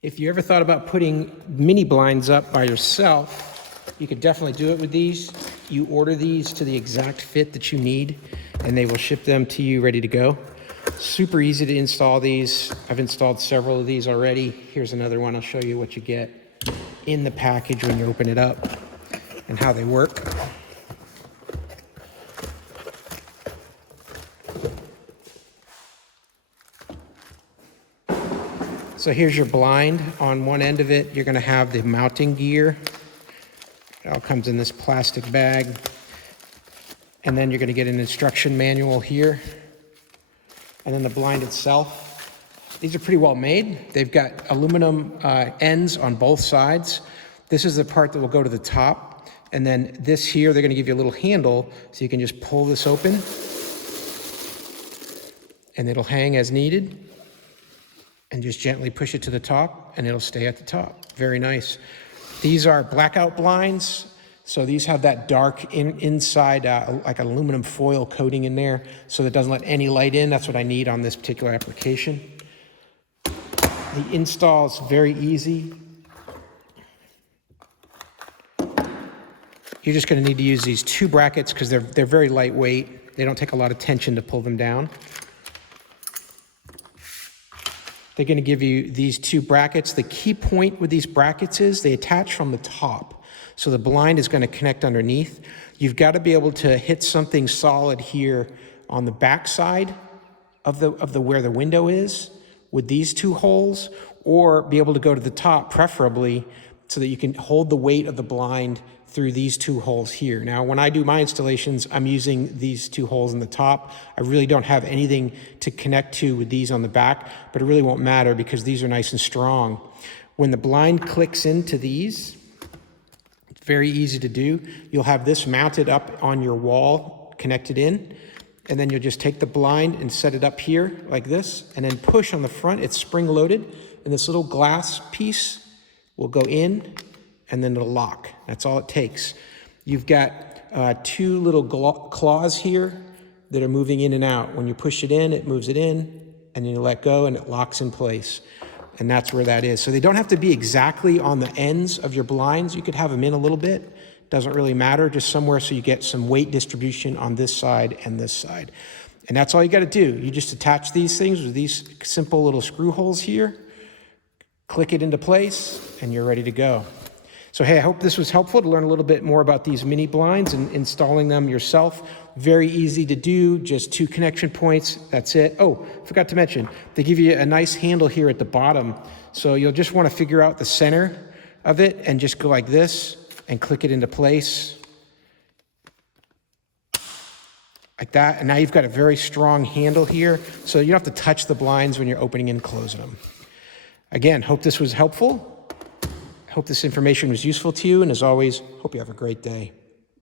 If you ever thought about putting mini blinds up by yourself, you could definitely do it with these. You order these to the exact fit that you need, and they will ship them to you ready to go. Super easy to install these. I've installed several of these already. Here's another one. I'll show you what you get in the package when you open it up and how they work. So here's your blind. On one end of it, you're going to have the mounting gear. It all comes in this plastic bag. And then you're going to get an instruction manual here. And then the blind itself. These are pretty well made. They've got aluminum ends on both sides. This is the part that will go to the top. And then this here, they're going to give you a little handle so you can just pull this open. And it'll hang as needed. And just gently push it to the top and it'll stay at the top. Very nice. These are blackout blinds. So these have that dark inside, like an aluminum foil coating in there, so that it doesn't let any light in. That's what I need on this particular application. The install is very easy. You're just going to need to use these two brackets because they're very lightweight. They don't take a lot of tension to pull them down. They're going to give you these two brackets. The key point with these brackets is they attach from the top. So the blind is going to connect underneath. You've got to be able to hit something solid here on the back side of the where the window is with these two holes, or be able to go to the top, preferably, so that you can hold the weight of the blind through these two holes here. Now, when I do my installations, I'm using these two holes in the top. I really don't have anything to connect to with these on the back, but it really won't matter because these are nice and strong. When the blind clicks into these, it's very easy to do. You'll have this mounted up on your wall, connected in, and then you'll just take the blind and set it up here like this, and then push on the front. It's spring-loaded, and this little glass piece will go in, and then it'll lock. That's all it takes. You've got two little claws here that are moving in and out. When you push it in, it moves it in, and then you let go, and it locks in place. And that's where that is. So they don't have to be exactly on the ends of your blinds. You could have them in a little bit. Doesn't really matter, just somewhere so you get some weight distribution on this side and this side. And that's all you got to do. You just attach these things with these simple little screw holes here, click it into place, and you're ready to go. So hey, I hope this was helpful to learn a little bit more about these mini blinds and installing them yourself. Very easy to do, just two connection points, that's it. Oh, forgot to mention, they give you a nice handle here at the bottom. So you'll just want to figure out the center of it and just go like this and click it into place. Like that, and now you've got a very strong handle here, so you don't have to touch the blinds when you're opening and closing them. Again, hope this was helpful. Hope this information was useful to you, and as always, hope you have a great day.